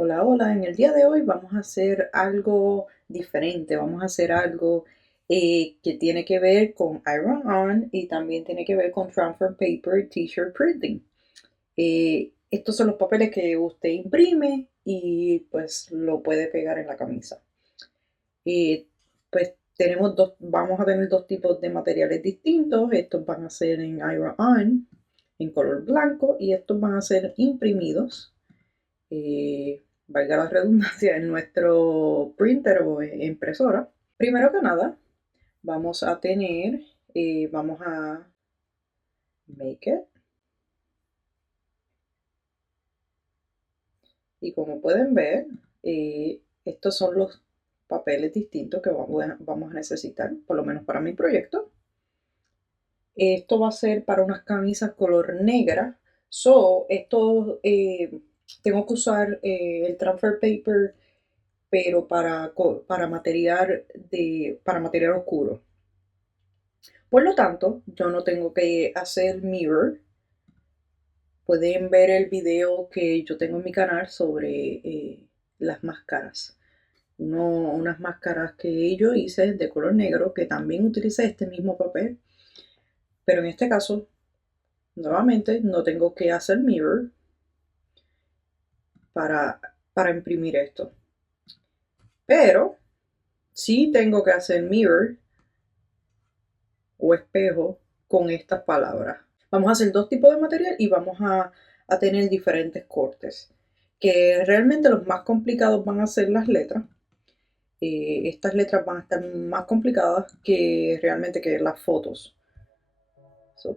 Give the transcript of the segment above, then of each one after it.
Hola, hola, en el día de hoy vamos a hacer algo diferente, vamos a hacer algo que tiene que ver con Iron On y también tiene que ver con Transfer Paper T-shirt Printing. Estos son los papeles que usted imprime y pues lo puede pegar en la camisa. Pues vamos a tener dos tipos de materiales distintos. Estos van a ser en Iron On, en color blanco, y estos van a ser imprimidos, valga la redundancia, en nuestro printer o impresora. Primero que nada, vamos a make it. Y como pueden ver, estos son los papeles distintos que vamos a necesitar, por lo menos para mi proyecto. Esto va a ser para unas camisas color negra. Tengo que usar el transfer paper, pero para material oscuro. Por lo tanto, yo no tengo que hacer mirror. Pueden ver el video que yo tengo en mi canal sobre las máscaras. Unas máscaras que yo hice de color negro, que también utilicé este mismo papel. Pero en este caso, nuevamente, no tengo que hacer mirror para imprimir esto. Pero sí tengo que hacer mirror o espejo con estas palabras. Vamos a hacer dos tipos de material y vamos a tener diferentes cortes. Que realmente los más complicados van a ser las letras. Estas letras van a estar más complicadas que realmente que las fotos.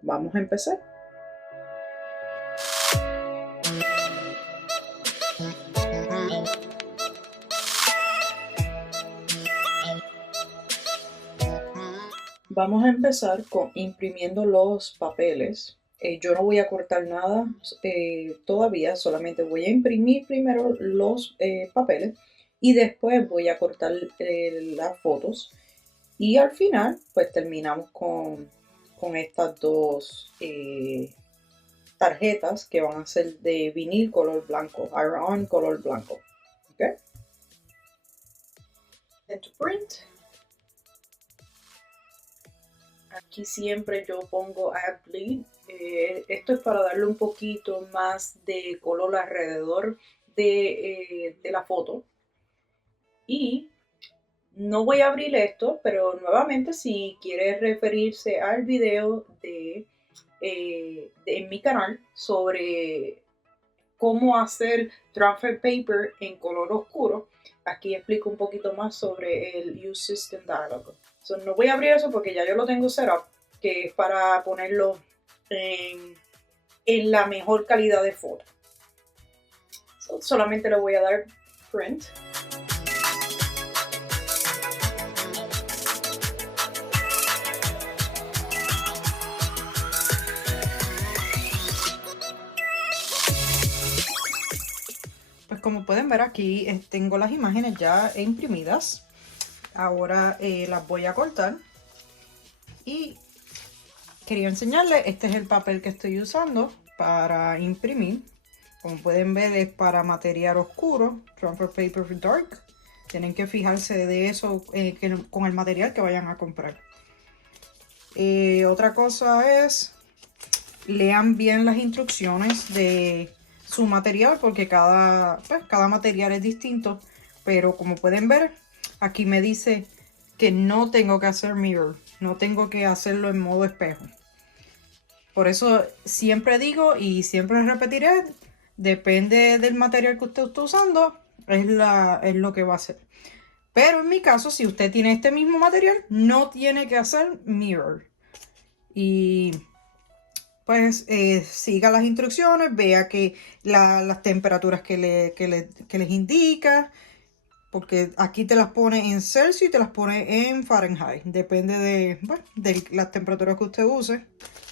Vamos a empezar. Vamos a empezar con imprimiendo los papeles. Yo no voy a cortar nada todavía, solamente voy a imprimir primero los papeles y después voy a cortar las fotos. Y al final, pues terminamos con estas dos tarjetas que van a ser de vinil color blanco, Iron On color blanco. ¿Ok? To print. Aquí siempre yo pongo Add Bleed. Esto es para darle un poquito más de color alrededor de la foto. Y no voy a abrir esto, pero nuevamente si quieres referirse al video en mi canal sobre cómo hacer transfer paper en color oscuro, aquí explico un poquito más sobre el Use System Dialog. No voy a abrir eso porque ya yo lo tengo set up, que es para ponerlo en la mejor calidad de foto. Solamente le voy a dar print. Pues como pueden ver aquí tengo las imágenes ya imprimidas. Ahora las voy a cortar y quería enseñarles, este es el papel que estoy usando para imprimir. Como pueden ver, es para material oscuro, Transfer Paper Dark. Tienen que fijarse de eso con el material que vayan a comprar. Otra cosa es, lean bien las instrucciones de su material porque cada material es distinto. Pero como pueden ver, aquí me dice que no tengo que hacer mirror, no tengo que hacerlo en modo espejo. Por eso siempre digo y siempre repetiré, depende del material que usted esté usando, es lo que va a hacer. Pero en mi caso, si usted tiene este mismo material, no tiene que hacer mirror. Y pues siga las instrucciones, vea que las temperaturas que les indica, porque aquí te las pone en Celsius y te las pone en Fahrenheit. Depende de las temperaturas que usted use.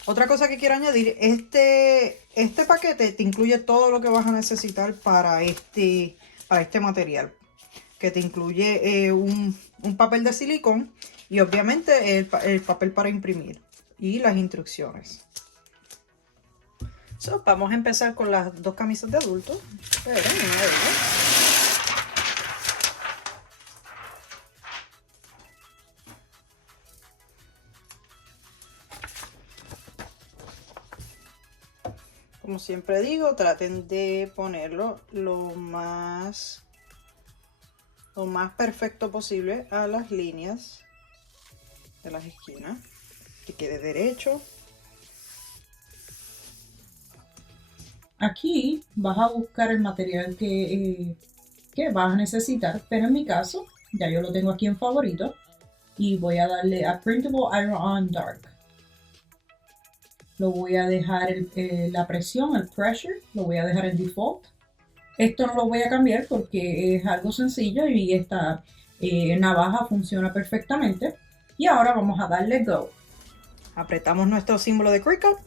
Otra cosa que quiero añadir, este paquete te incluye todo lo que vas a necesitar para este material. Que te incluye un papel de silicón y obviamente el papel para imprimir y las instrucciones. So, vamos a empezar con las dos camisas de adultos. Como siempre digo, traten de ponerlo lo más perfecto posible a las líneas de las esquinas, que quede derecho. Aquí vas a buscar el material que vas a necesitar, pero en mi caso, ya yo lo tengo aquí en favorito y voy a darle a Printable Iron On Dark. Lo voy a dejar la presión, el pressure, lo voy a dejar en default. Esto no lo voy a cambiar porque es algo sencillo y esta navaja funciona perfectamente. Y ahora vamos a darle go. Apretamos nuestro símbolo de Cricut.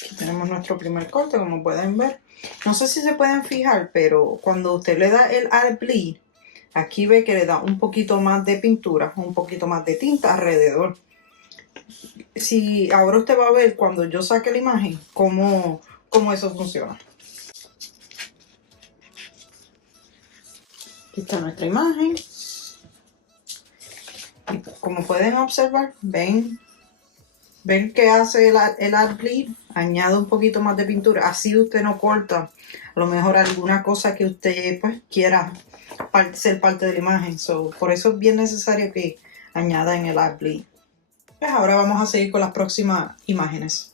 Aquí tenemos nuestro primer corte, como pueden ver. No sé si se pueden fijar, pero cuando usted le da el Add Bleed, aquí ve que le da un poquito más de pintura, un poquito más de tinta alrededor. Si ahora usted va a ver cuando yo saque la imagen, cómo eso funciona. Aquí está nuestra imagen. Y como pueden observar, ven que hace el Add Bleed, añade un poquito más de pintura. Así usted no corta a lo mejor alguna cosa que usted pues quiera ser parte de la imagen. Por eso es bien necesario que añada en el Add Bleed. Pues ahora vamos a seguir con las próximas imágenes.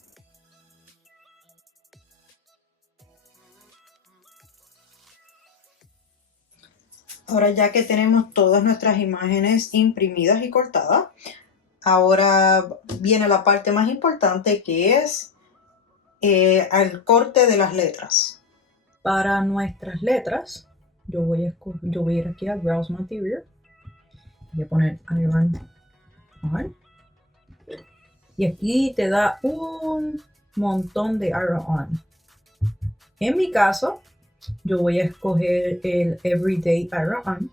Ahora ya que tenemos todas nuestras imágenes imprimidas y cortadas, ahora viene la parte más importante, que es el corte de las letras. Para nuestras letras, yo voy a ir aquí a Browse Material. Voy a poner Iron On. Y aquí te da un montón de Iron On. En mi caso, yo voy a escoger el Everyday Iron On.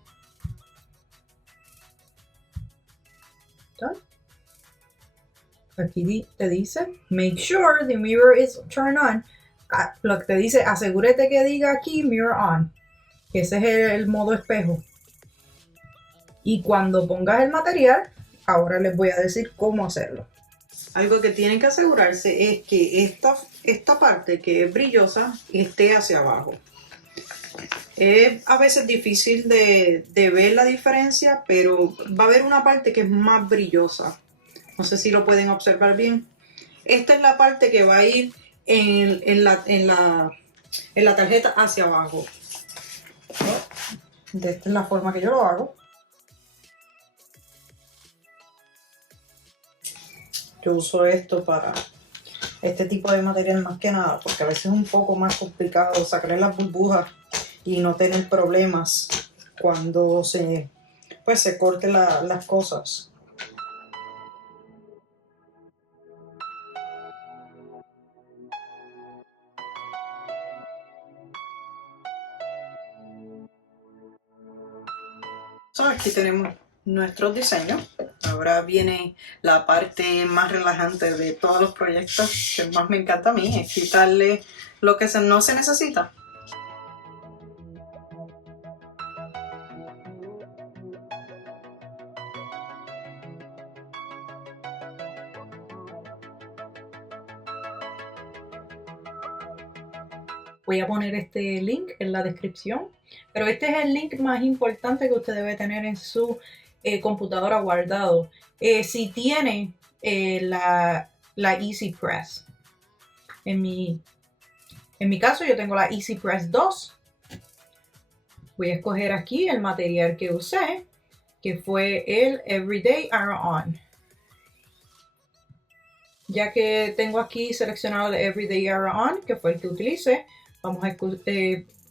Aquí te dice, make sure the mirror is turned on. Lo que te dice, asegúrate que diga aquí mirror on, que ese es el modo espejo. Y cuando pongas el material, ahora les voy a decir cómo hacerlo. Algo que tienen que asegurarse es que esta parte que es brillosa esté hacia abajo. Es a veces difícil de ver la diferencia, pero va a haber una parte que es más brillosa. No sé si lo pueden observar bien. Esta es la parte que va a ir en la tarjeta hacia abajo. De esta es la forma que yo lo hago. Yo uso esto para este tipo de material más que nada, porque a veces es un poco más complicado sacar las burbujas y no tener problemas cuando se corten las cosas. Aquí tenemos nuestros diseños. Ahora viene la parte más relajante de todos los proyectos, que más me encanta a mí, es quitarle lo que no se necesita. Voy a poner este link en la descripción, pero este es el link más importante que usted debe tener en su computadora guardado. Si tiene la Easy Press. En mi caso yo tengo la Easy Press 2. Voy a escoger aquí el material que usé, que fue el Everyday Iron On. Ya que tengo aquí seleccionado el Everyday Iron On, que fue el que utilicé, vamos a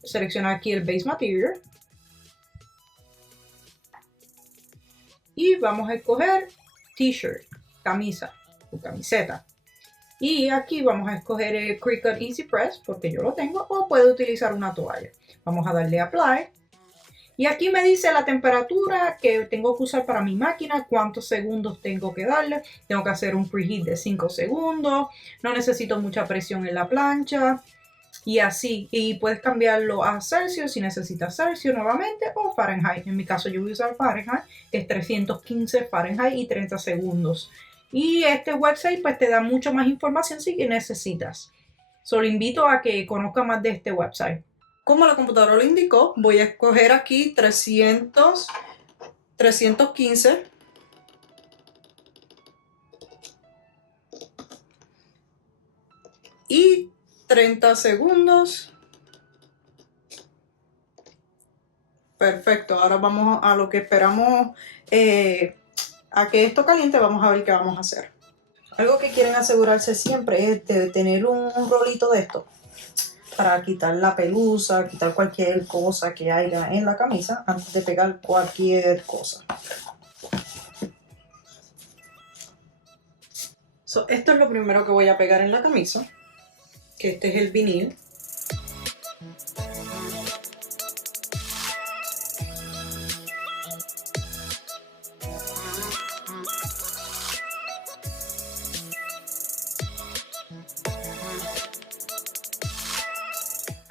seleccionar aquí el Base Material. Y vamos a escoger T-shirt, camisa o camiseta. Y aquí vamos a escoger el Cricut Easy Press porque yo lo tengo, o puedo utilizar una toalla. Vamos a darle Apply. Y aquí me dice la temperatura que tengo que usar para mi máquina, cuántos segundos tengo que darle. Tengo que hacer un preheat de 5 segundos. No necesito mucha presión en la plancha. Y así. Y puedes cambiarlo a Celsius si necesitas Celsius nuevamente o Fahrenheit. En mi caso yo voy a usar Fahrenheit, que es 315 Fahrenheit y 30 segundos. Y este website pues te da mucho más información si necesitas. Solo invito a que conozca más de este website. Como la computadora lo indicó, voy a escoger aquí 315 y 30 segundos. Perfecto, ahora vamos a lo que esperamos a que esto caliente. Vamos a ver qué vamos a hacer. Algo que quieren asegurarse siempre es de tener un rolito de esto para quitar la pelusa, quitar cualquier cosa que haya en la camisa antes de pegar cualquier cosa. Esto es lo primero que voy a pegar en la camisa, que este es el vinil.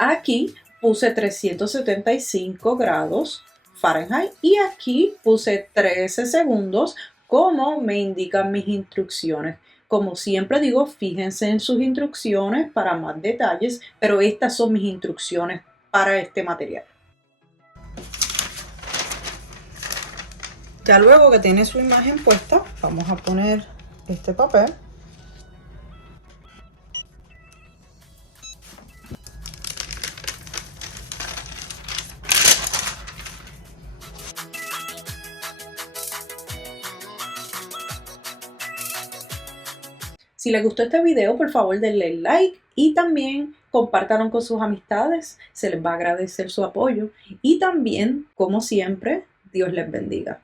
Aquí puse 375 grados Fahrenheit y aquí puse 13 segundos como me indican mis instrucciones. Como siempre digo, fíjense en sus instrucciones para más detalles, pero estas son mis instrucciones para este material. Ya luego que tiene su imagen puesta, vamos a poner este papel. Si les gustó este video, por favor denle like y también compártanlo con sus amistades. Se les va a agradecer su apoyo. Y también, como siempre, Dios les bendiga.